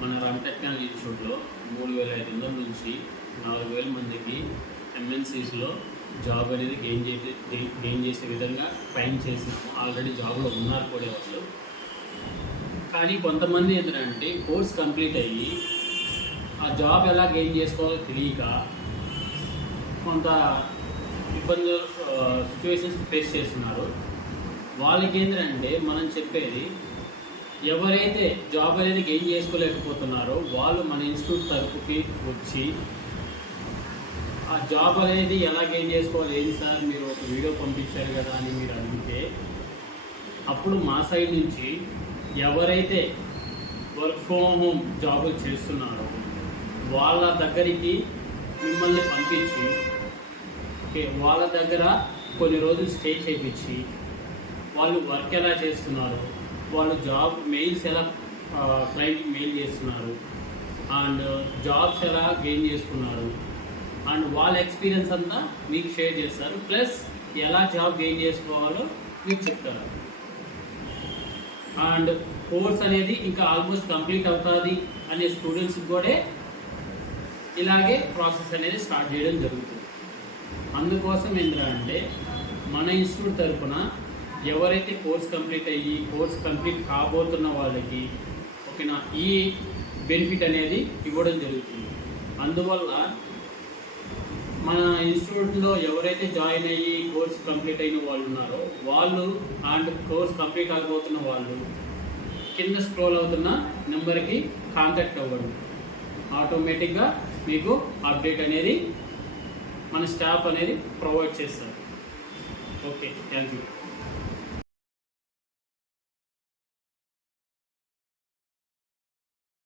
మన రమ్ టెక్నాలజీ ఇన్స్టిట్యూట్లో 3,500 నుంచి 4,000 మందికి ఎంఎన్సీస్లో జాబ్ అనేది గెయిన్ చేసే విధంగా ట్రైన్ చేసినాము. ఆల్రెడీ జాబ్లో ఉన్నారు కూడా వాళ్ళు. కానీ కొంతమంది ఏంటంటే కోర్స్ కంప్లీట్ అయ్యి ఆ జాబ్ ఎలా గెయిన్ చేసుకోవాలో తెలియక కొంత ఇబ్బందులు సిచ్యువేషన్స్ ఫేస్ చేస్తున్నారు. వాళ్ళకి ఏంటంటే మనం చెప్పేది, ఎవరైతే జాబ్ అనేది గెయిన్ చేసుకోలేకపోతున్నారో వాళ్ళు మన ఇన్స్టిట్యూట్ తరపుకి వచ్చి ఆ జాబ్ అనేది ఎలా గెయిన్ చేసుకోవాలి, ఏంటి సార్ మీరు ఒక వీడియో పంపించారు కదా అని మీరు అడిగితే, అప్పుడు మా సైడ్ నుంచి ఎవరైతే వర్క్ ఫ్రమ్ హోమ్ జాబులు చేస్తున్నారో వాళ్ళ దగ్గరికి మిమ్మల్ని పంపించి వాళ్ళ దగ్గర కొన్ని రోజులు స్టే చేయించి వాళ్ళు వర్క్ ఎలా చేస్తున్నారు, వాళ్ళు జాబ్ మెయిల్స్ ఎలా క్లయింట్కి మెయిల్ చేస్తున్నారు, అండ్ జాబ్స్ ఎలా గెయిన్ చేసుకున్నారు, అండ్ వాళ్ళ ఎక్స్పీరియన్స్ అంతా మీకు షేర్ చేస్తారు. ప్లస్ ఎలా జాబ్ గెయిన్ చేసుకోవాలో మీకు చెప్తారు. అండ్ కోర్స్ అనేది ఇంకా ఆల్మోస్ట్ కంప్లీట్ అవుతుంది అనే స్టూడెంట్స్కి కూడా ఇలాగే ప్రాసెస్ అనేది స్టార్ట్ చేయడం జరుగుతుంది. అందుకోసం ఏంటంటే మన ఇన్స్టిట్యూట్ తరఫున ఎవరైతే కోర్స్ కంప్లీట్ అయ్యి కోర్స్ కంప్లీట్ కాబోతున్న వాళ్ళకి ఓకేనా ఈ బెనిఫిట్ అనేది ఇవ్వడం జరుగుతుంది. అందువల్ల మన ఇన్స్టిట్యూట్లో ఎవరైతే జాయిన్ అయ్యి కోర్స్ కంప్లీట్ అయిన వాళ్ళు ఉన్నారో వాళ్ళు అండ్ కోర్స్ కంప్లీట్ అయిపోతున్న వాళ్ళు కింద స్క్రోల్ అవుతున్న నెంబర్కి కాంటాక్ట్ అవ్వండి. ఆటోమేటిక్గా మీకు అప్డేట్ అనేది మన స్టాఫ్ అనేది ప్రొవైడ్ చేస్తారు. Okay, thank you.